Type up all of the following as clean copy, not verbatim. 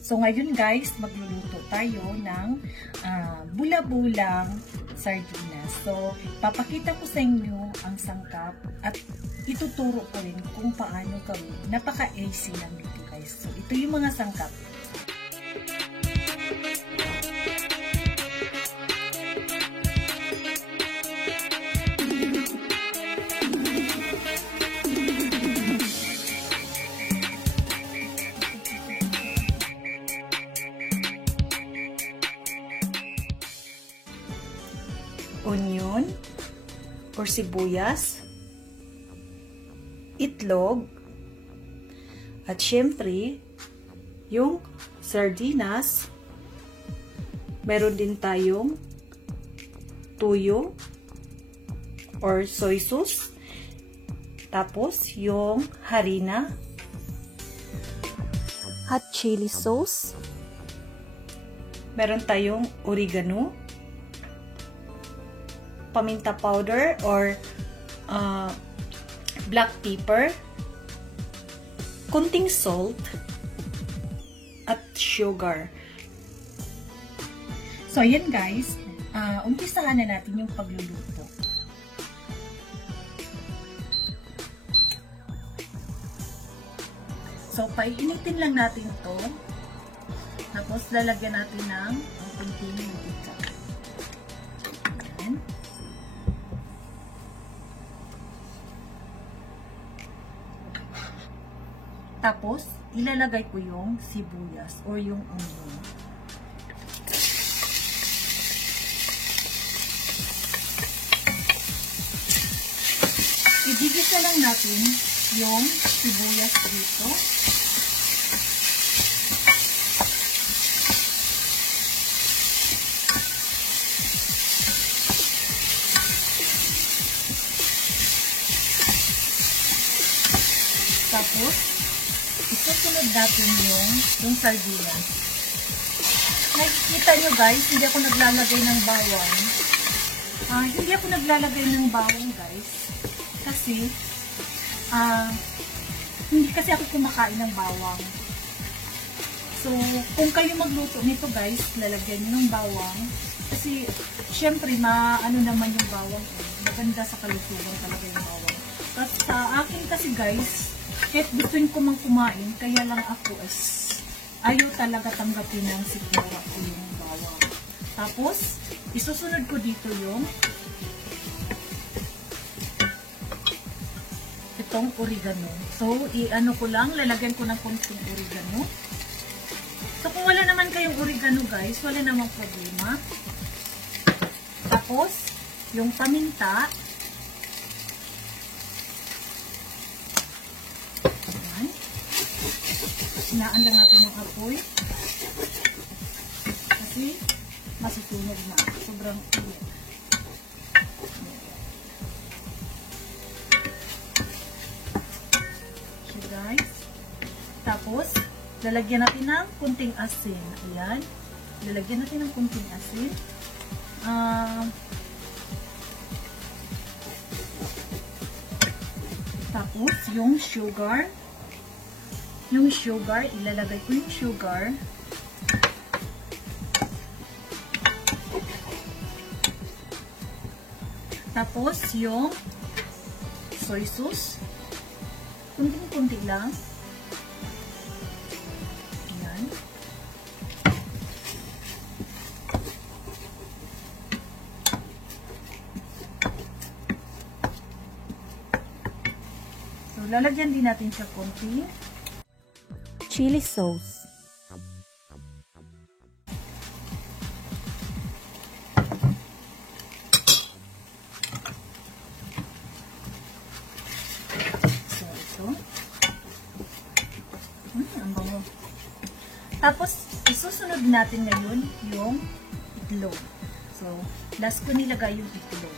So ngayon guys, magluluto tayo ng bula-bulang sardinas. So papakita ko sa inyo ang sangkap at ituturo ko rin kung paano gawin. Napaka-easy lang dito guys. So ito yung mga sangkap. Onion or sibuyas, itlog, at syempre yung sardinas. Meron din tayong tuyo or soy sauce, tapos yung harina, hot chili sauce, meron tayong oregano, paminta powder or black pepper, konting salt, at sugar. So, ayan guys, umpisahan na natin yung pagluluto. So, paiinitin lang natin ito. Tapos, lalagyan natin ng konting mantika. Ayan. Tapos, ilalagay ko yung sibuyas or yung onion. Igigisa lang natin yung sibuyas dito. Tapos, isusunod natin yung sardinas. Nakikita nyo guys, hindi ako naglalagay ng bawang. Hindi ako naglalagay ng bawang guys. Kasi, hindi kasi ako kumakain ng bawang. So, kung kayo magluto nito guys, lalagyan nyo ng bawang. Kasi, syempre, maano naman yung bawang. Maganda sa kalusugan talaga yung bawang. Tapos, sa akin kasi guys, kahit gusto ko mang kumain, kaya lang ako ayaw talaga tanggapin ng sikmura ko yung bawang. Tapos, isusunod ko dito yung itong oregano. So, i-ano ko lang, lalagyan ko ng konting oregano. So, kung wala naman kayong oregano guys, wala namang problema. Tapos, yung paminta. Sinaan lang natin yung apoy kasi masusunog na. Sobrang init. So guys, tapos lalagyan natin ng kunting asin. Ayan. Lalagyan natin ng kunting asin. Tapos yung sugar. Yung sugar, ilalagay ko yung sugar. Tapos, yung soy sauce. Kunting-kunti lang. Ayan. So, lalagyan din natin sa konti chili sauce. So, ito. Ang bango. Tapos, isusunod natin ngayon yung itlog. So, last ko nilagay yung itlog.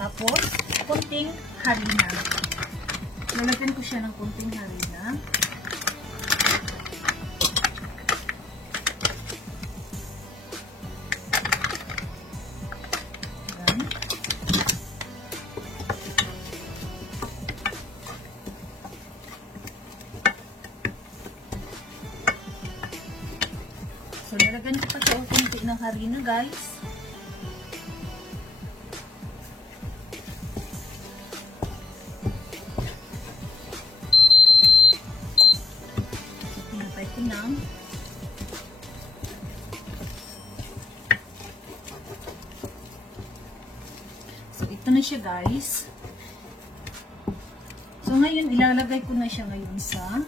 Tapos, konting harina. Lalagyan ko siya ng konting harina. So, lalagyan ko pa siya kunti ng harina, guys. Pinatay ko na. So, ito na siya, guys. So, ngayon, ilalagay ko na siya ngayon sa...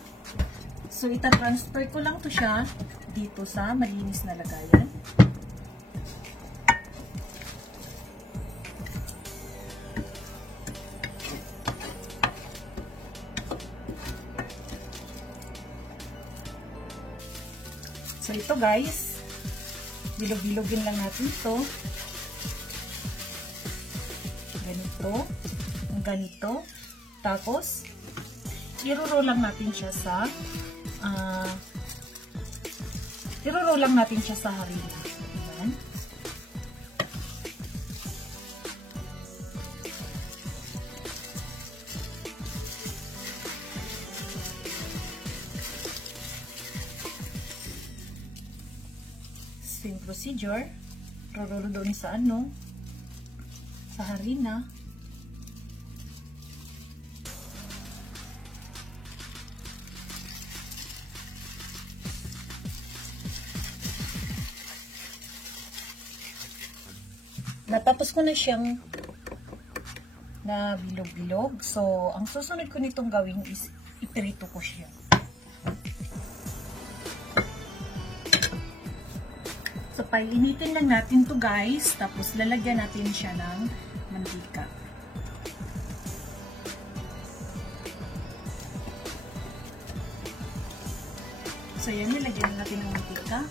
So, ita-transfer ko lang to siya dito sa malinis na lagayan. So, ito guys, bilog-bilogin lang natin ito. Ganito. Tapos, i-roll lang natin siya sa harina. Ayan. Same procedure. Roll doon sa sa harina. Natapos ko na siyang na bilog-bilog. So, ang susunod ko nitong gawin is iprito ko siya. So, painitin lang natin to guys. Tapos, lalagyan natin siya ng mantika. So, yan, nilagyan natin ng mantika.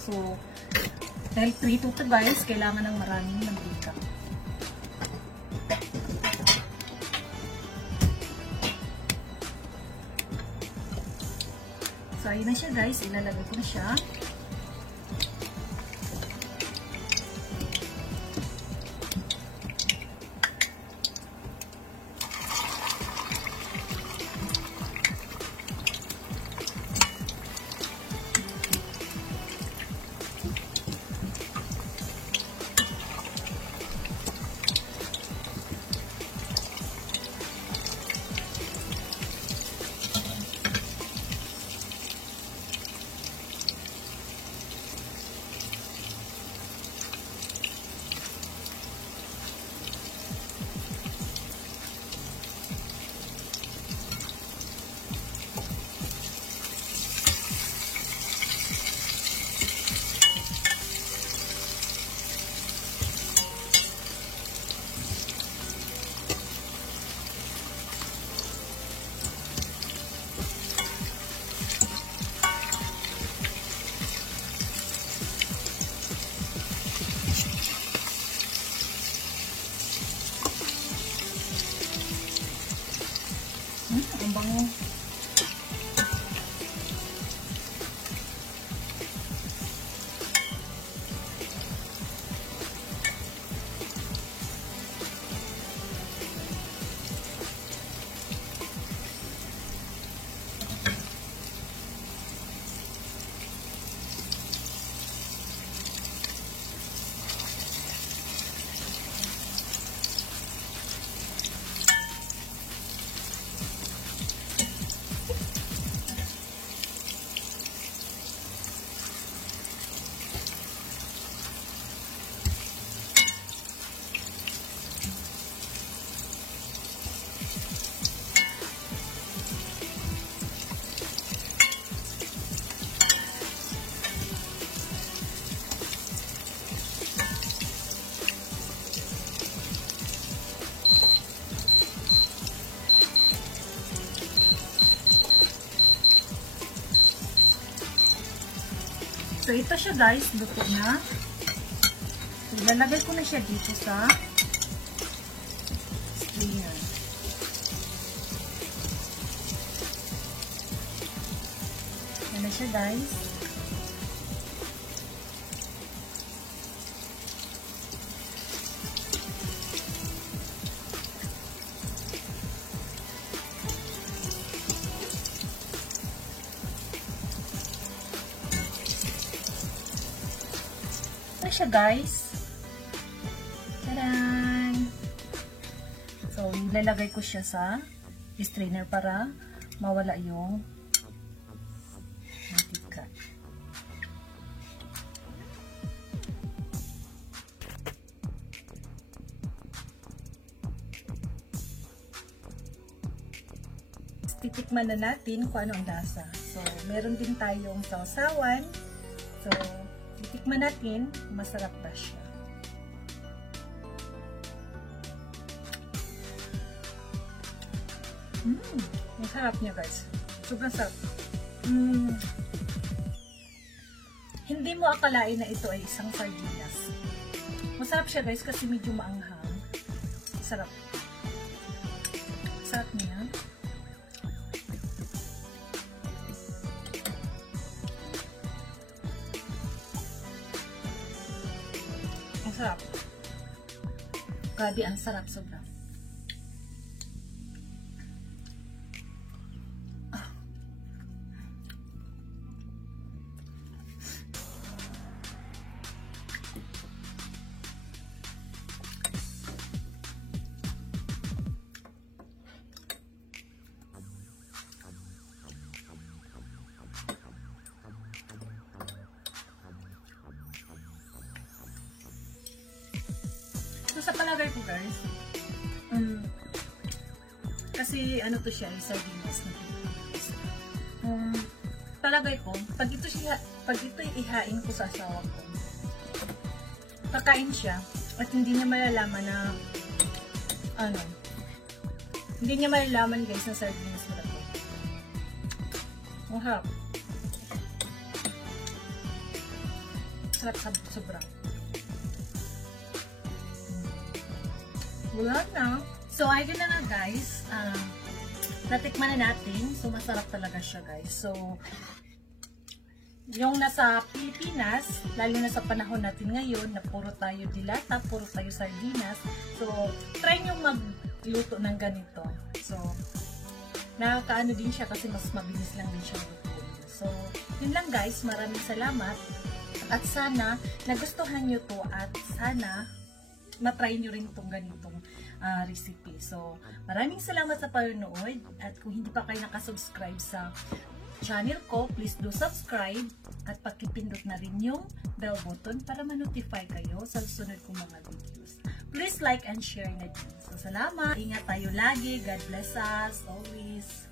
So, dahil prito to guys, kailangan ng maraming mantika. So, ayun na siya guys. Ilalagay ko na siya. Ang bango. So, ito siya guys, luto na. So, ilalagay ko na siya dito sa strainer. Yan na siya guys. Ito siya guys. Tadan! So, ilalagay ko siya sa strainer para mawala yung mantika. Titikman na natin kung ano ang lasa. So, meron din tayong sausawan. So, titikman natin kung masarap ba siya. Ang sarap niya guys. Sobrang sarap. Hindi mo akalain na ito ay isang sardinas. Masarap siya guys kasi medyo maanghang. Sarap. Sarap niya. Ang sarap. Grabe, ang sarap sobrang. So, sa palagay ko guys, kasi ano to siya, sardinas na Pilipinas. Palagay ko, pag ito ihain ko sa asawa ko, kakain siya at hindi niya malalaman na hindi niya malalaman guys na sardinas na ito. Ang harap. Sarap sobrang. Wala na. So, ayun na nga guys. Natikman na natin. So, masarap talaga siya guys. So, yung nasa Pilipinas, lalo na sa panahon natin ngayon, na puro tayo dilata, puro tayo sardinas. So, try nyo magluto ng ganito. So, nakakaano din siya kasi mas mabilis lang din siya lutuin. So, yun lang guys. Maraming salamat. At sana, nagustuhan nyo to at sana, matry nyo rin itong ganitong recipe. So, maraming salamat sa panonood at kung hindi pa kayo nakasubscribe sa channel ko, please do subscribe at pakipindot na rin yung bell button para ma-notify kayo sa susunod kong mga videos. Please like and share na din. So, salamat. Ingat tayo lagi. God bless us always.